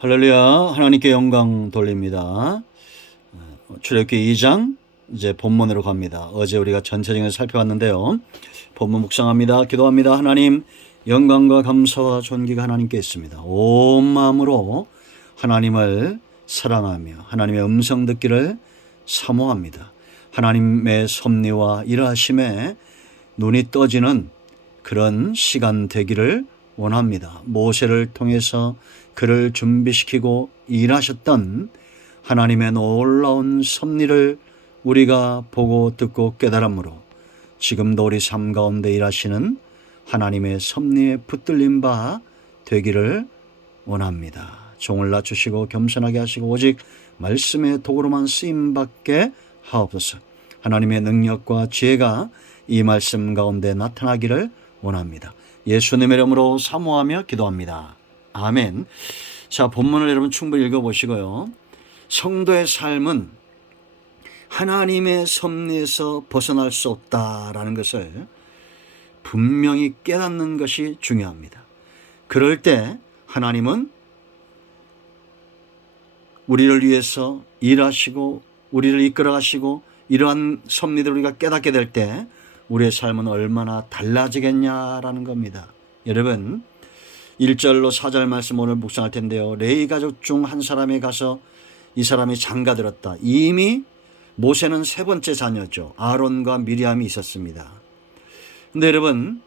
할렐루야. 하나님께 영광 돌립니다. 출애굽기 2장 이제 본문으로 갑니다. 어제 우리가 전체적으로 살펴봤는데요. 본문 묵상합니다. 기도합니다. 하나님, 영광과 감사와 존귀가 하나님께 있습니다. 온 마음으로 하나님을 사랑하며 하나님의 음성 듣기를 사모합니다. 하나님의 섭리와 일하심에 눈이 떠지는 그런 시간 되기를 원합니다. 모세를 통해서 그를 준비시키고 일하셨던 하나님의 놀라운 섭리를 우리가 보고 듣고 깨달음으로 지금도 우리 삶 가운데 일하시는 하나님의 섭리에 붙들린 바 되기를 원합니다. 종을 낮추시고 겸손하게 하시고 오직 말씀의 도구로만 쓰임받게 하옵소서. 하나님의 능력과 지혜가 이 말씀 가운데 나타나기를 원합니다. 예수님의 이름으로 사모하며 기도합니다. 아멘. 자, 본문을 여러분 충분히 읽어보시고요. 성도의 삶은 하나님의 섭리에서 벗어날 수 없다라는 것을 분명히 깨닫는 것이 중요합니다. 그럴 때 하나님은 우리를 위해서 일하시고 우리를 이끌어 가시고 이러한 섭리들을 우리가 깨닫게 될 때 우리의 삶은 얼마나 달라지겠냐라는 겁니다. 여러분, 1절로 4절 말씀 오늘 묵상할 텐데요. 레위 가족 중 한 사람에 가서 이 사람이 장가들었다. 이미 모세는 세 번째 자녀죠. 아론과 미리암이 있었습니다. 근데 여러분,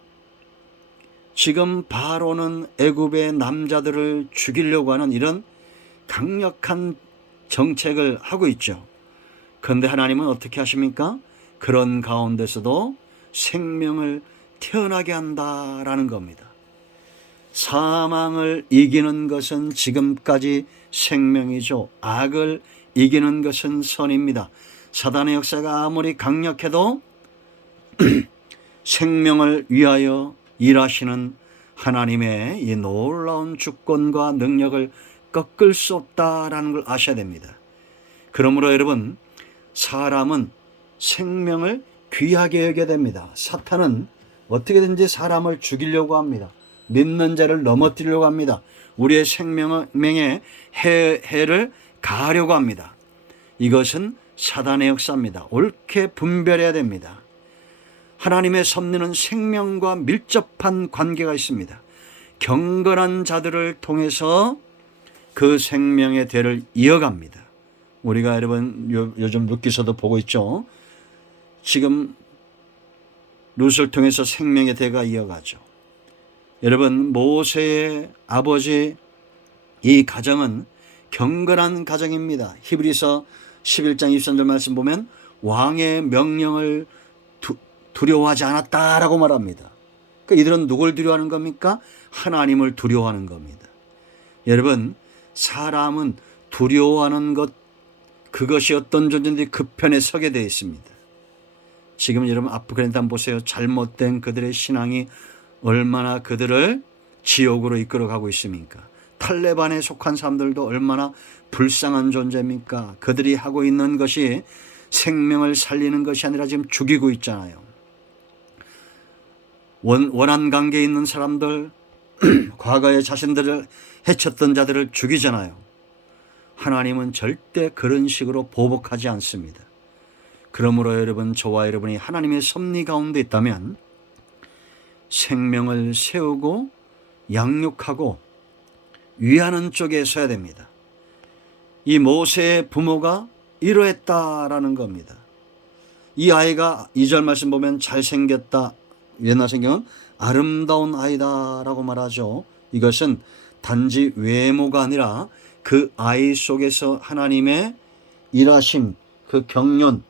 지금 바로는 애굽의 남자들을 죽이려고 하는 이런 강력한 정책을 하고 있죠. 그런데 하나님은 어떻게 하십니까? 그런 가운데서도 생명을 태어나게 한다라는 겁니다. 사망을 이기는 것은 지금까지 생명이죠. 악을 이기는 것은 선입니다. 사단의 역사가 아무리 강력해도 생명을 위하여 일하시는 하나님의 이 놀라운 주권과 능력을 꺾을 수 없다라는 걸 아셔야 됩니다. 그러므로 여러분, 사람은 생명을 귀하게 여겨야 됩니다. 사탄은 어떻게든지 사람을 죽이려고 합니다. 믿는 자를 넘어뜨리려고 합니다. 우리의 생명에 해를 가하려고 합니다. 이것은 사단의 역사입니다. 옳게 분별해야 됩니다. 하나님의 섭리는 생명과 밀접한 관계가 있습니다. 경건한 자들을 통해서 그 생명의 대를 이어갑니다. 우리가 여러분 요즘 룻기서도 보고 있죠. 지금 룻을 통해서 생명의 대가 이어가죠. 여러분, 모세의 아버지 이 가정은 경건한 가정입니다. 히브리서 11장 23절 말씀 보면 왕의 명령을 두려워하지 않았다라고 말합니다. 그러니까 이들은 누굴 두려워하는 겁니까? 하나님을 두려워하는 겁니다. 여러분, 사람은 두려워하는 것, 그것이 어떤 존재인지 그 편에 서게 되어 있습니다. 지금 여러분 아프가니스탄 보세요. 잘못된 그들의 신앙이 얼마나 그들을 지옥으로 이끌어가고 있습니까? 탈레반에 속한 사람들도 얼마나 불쌍한 존재입니까? 그들이 하고 있는 것이 생명을 살리는 것이 아니라 지금 죽이고 있잖아요. 원한 관계에 있는 사람들, 과거에 자신들을 해쳤던 자들을 죽이잖아요. 하나님은 절대 그런 식으로 보복하지 않습니다. 그러므로 여러분, 저와 여러분이 하나님의 섭리 가운데 있다면 생명을 세우고 양육하고 위하는 쪽에 서야 됩니다. 이 모세의 부모가 이러했다라는 겁니다. 이 아이가 2절 말씀 보면 잘생겼다. 옛날 성경은 아름다운 아이다라고 말하죠. 이것은 단지 외모가 아니라 그 아이 속에서 하나님의 일하심, 그 경륜,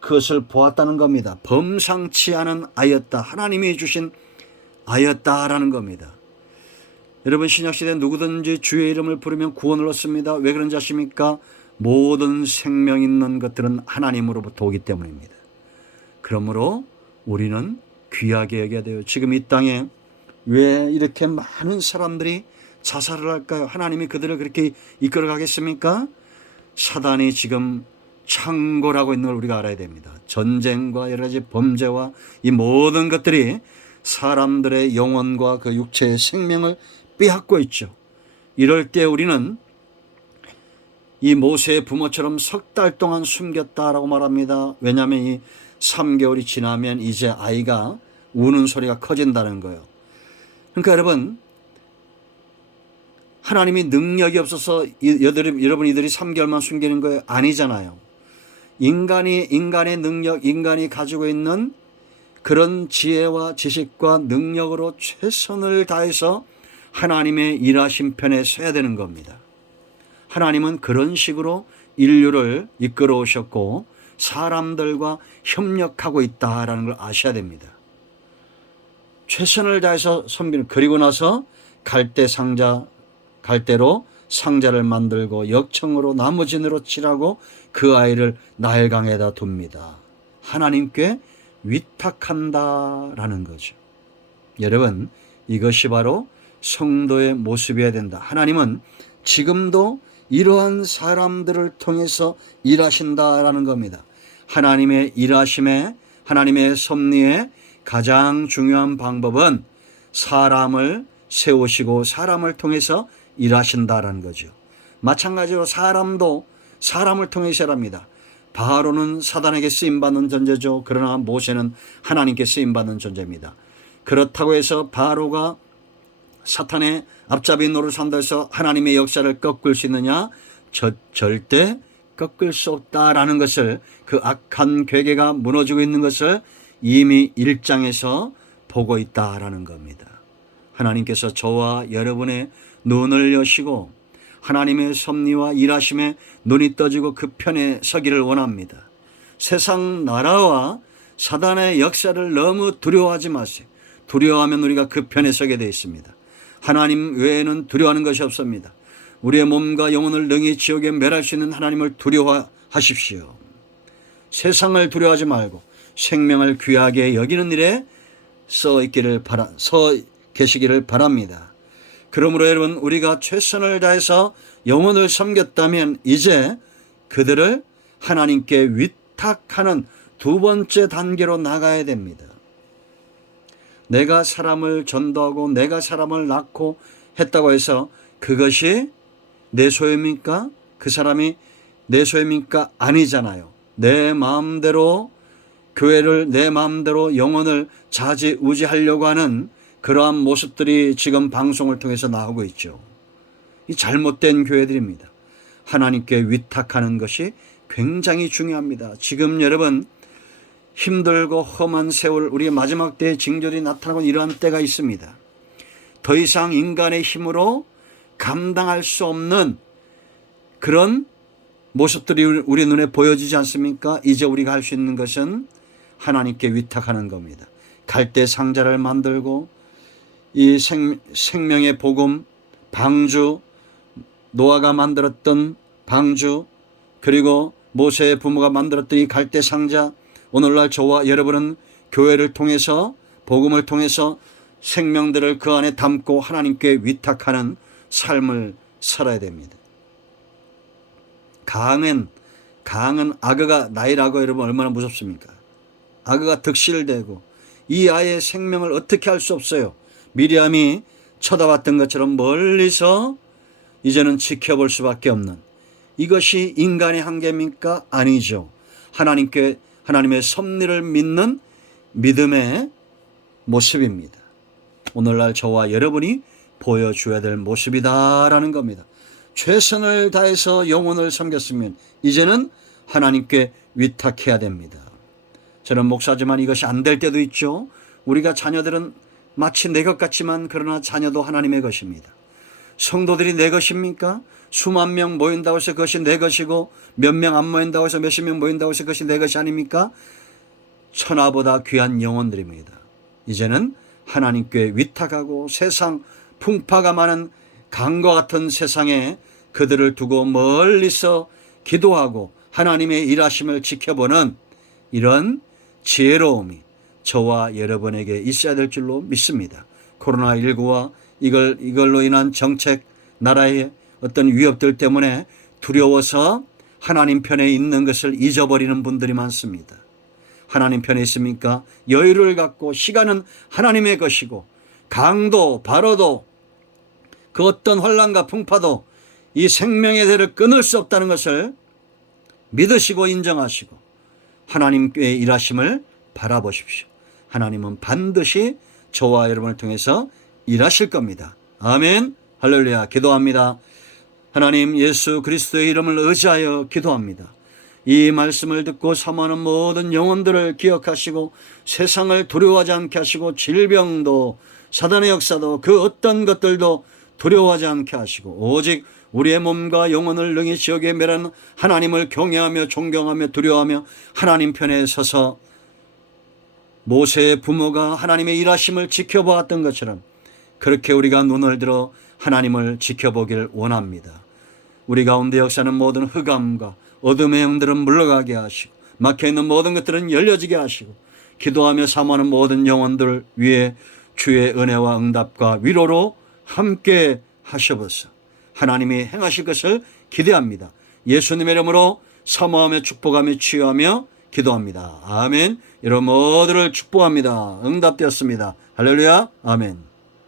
그것을 보았다는 겁니다. 범상치 않은 아이였다. 하나님이 주신 아이였다라는 겁니다. 여러분, 신약시대 누구든지 주의 이름을 부르면 구원을 얻습니다. 왜 그런지 아십니까? 모든 생명 있는 것들은 하나님으로부터 오기 때문입니다. 그러므로 우리는 귀하게 여겨야 돼요. 지금 이 땅에 왜 이렇게 많은 사람들이 자살을 할까요? 하나님이 그들을 그렇게 이끌어 가겠습니까? 사단이 지금 창궐하고 있는 걸 우리가 알아야 됩니다. 전쟁과 여러 가지 범죄와 이 모든 것들이 사람들의 영혼과 그 육체의 생명을 빼앗고 있죠. 이럴 때 우리는 이 모세의 부모처럼 석 달 동안 숨겼다라고 말합니다. 왜냐하면 이 3개월이 지나면 이제 아이가 우는 소리가 커진다는 거예요. 그러니까 여러분, 하나님이 능력이 없어서 여러분 이들이 3개월만 숨기는 거예요? 아니잖아요. 인간의 능력, 인간이 가지고 있는 그런 지혜와 지식과 능력으로 최선을 다해서 하나님의 일하신 편에 서야 되는 겁니다. 하나님은 그런 식으로 인류를 이끌어 오셨고 사람들과 협력하고 있다라는 걸 아셔야 됩니다. 최선을 다해서 섬기는, 그리고 나서 갈대로 상자를 만들고 역청으로 나무진으로 칠하고 그 아이를 나일강에다 둡니다. 하나님께 위탁한다라는 거죠. 여러분, 이것이 바로 성도의 모습이어야 된다. 하나님은 지금도 이러한 사람들을 통해서 일하신다라는 겁니다. 하나님의 일하심에, 하나님의 섭리에 가장 중요한 방법은 사람을 세우시고 사람을 통해서 일하신다라는 거죠. 마찬가지로 사람도 사람을 통해서 일합니다. 바로는 사단에게 쓰임받는 존재죠. 그러나 모세는 하나님께 쓰임받는 존재입니다. 그렇다고 해서 바로가 사탄의 앞잡이 노릇을 한다 해서 하나님의 역사를 꺾을 수 있느냐? 절대 꺾을 수 없다라는 것을, 그 악한 괴계가 무너지고 있는 것을 이미 1장에서 보고 있다라는 겁니다. 하나님께서 저와 여러분의 눈을 여시고 하나님의 섭리와 일하심에 눈이 떠지고 그 편에 서기를 원합니다. 세상 나라와 사단의 역사를 너무 두려워하지 마세요. 두려워하면 우리가 그 편에 서게 되어 있습니다. 하나님 외에는 두려워하는 것이 없습니다. 우리의 몸과 영혼을 능히 지옥에 멸할 수 있는 하나님을 두려워하십시오. 세상을 두려워하지 말고 생명을 귀하게 여기는 일에 서 계시기를 바랍니다. 그러므로 여러분, 우리가 최선을 다해서 영혼을 섬겼다면 이제 그들을 하나님께 위탁하는 두 번째 단계로 나가야 됩니다. 내가 사람을 전도하고 내가 사람을 낳고 했다고 해서 그것이 내 소유입니까? 그 사람이 내 소유입니까? 아니잖아요. 내 마음대로 교회를, 내 마음대로 영혼을 좌지우지하려고 하는 그러한 모습들이 지금 방송을 통해서 나오고 있죠. 이 잘못된 교회들입니다. 하나님께 위탁하는 것이 굉장히 중요합니다. 지금 여러분, 힘들고 험한 세월, 우리의 마지막 때의 징조들이 나타나고 이러한 때가 있습니다. 더 이상 인간의 힘으로 감당할 수 없는 그런 모습들이 우리 눈에 보여지지 않습니까? 이제 우리가 할 수 있는 것은 하나님께 위탁하는 겁니다. 갈대 상자를 만들고 이 생명의 복음, 방주, 노아가 만들었던 방주, 그리고 모세의 부모가 만들었던 이 갈대 상자, 오늘날 저와 여러분은 교회를 통해서, 복음을 통해서 생명들을 그 안에 담고 하나님께 위탁하는 삶을 살아야 됩니다. 강은 악어가 나이라고 여러분 얼마나 무섭습니까? 악어가 득실되고 이 아이의 생명을 어떻게 할 수 없어요. 미리암이 쳐다봤던 것처럼 멀리서 이제는 지켜볼 수밖에 없는, 이것이 인간의 한계입니까? 아니죠. 하나님의 섭리를 믿는 믿음의 모습입니다. 오늘날 저와 여러분이 보여줘야 될 모습이다라는 겁니다. 최선을 다해서 영혼을 섬겼으면 이제는 하나님께 위탁해야 됩니다. 저는 목사지만 이것이 안 될 때도 있죠. 우리가 자녀들은 마치 내 것 같지만 그러나 자녀도 하나님의 것입니다. 성도들이 내 것입니까? 수만 명 모인다고 해서 그것이 내 것이고 몇 명 안 모인다고 해서 몇십 명 모인다고 해서 그것이 내 것이 아닙니까? 천하보다 귀한 영혼들입니다. 이제는 하나님께 위탁하고 세상 풍파가 많은 강과 같은 세상에 그들을 두고 멀리서 기도하고 하나님의 일하심을 지켜보는 이런 지혜로움이 저와 여러분에게 있어야 될 줄로 믿습니다. 코로나19와 이걸로 인한 정책, 나라의 어떤 위협들 때문에 두려워서 하나님 편에 있는 것을 잊어버리는 분들이 많습니다. 하나님 편에 있습니까? 여유를 갖고 시간은 하나님의 것이고 강도, 바로도 그 어떤 환난과 풍파도 이 생명의 대를 끊을 수 없다는 것을 믿으시고 인정하시고 하나님께 일하심을 바라보십시오. 하나님은 반드시 저와 여러분을 통해서 일하실 겁니다. 아멘. 할렐루야. 기도합니다. 하나님, 예수 그리스도의 이름을 의지하여 기도합니다. 이 말씀을 듣고 사모하는 모든 영혼들을 기억하시고 세상을 두려워하지 않게 하시고 질병도 사단의 역사도 그 어떤 것들도 두려워하지 않게 하시고 오직 우리의 몸과 영혼을 능히 지옥에 멸하는 하나님을 경외하며 존경하며 두려워하며 하나님 편에 서서 모세의 부모가 하나님의 일하심을 지켜보았던 것처럼 그렇게 우리가 눈을 들어 하나님을 지켜보길 원합니다. 우리 가운데 역사하는 모든 흑암과 어둠의 영들은 물러가게 하시고 막혀있는 모든 것들은 열려지게 하시고 기도하며 사모하는 모든 영혼들 위에 주의 은혜와 응답과 위로로 함께 하셔버서 하나님이 행하실 것을 기대합니다. 예수님의 이름으로 사모하며 축복하며 치유하며 기도합니다. 아멘. 여러분 모두를 축복합니다. 응답되었습니다. 할렐루야. 아멘.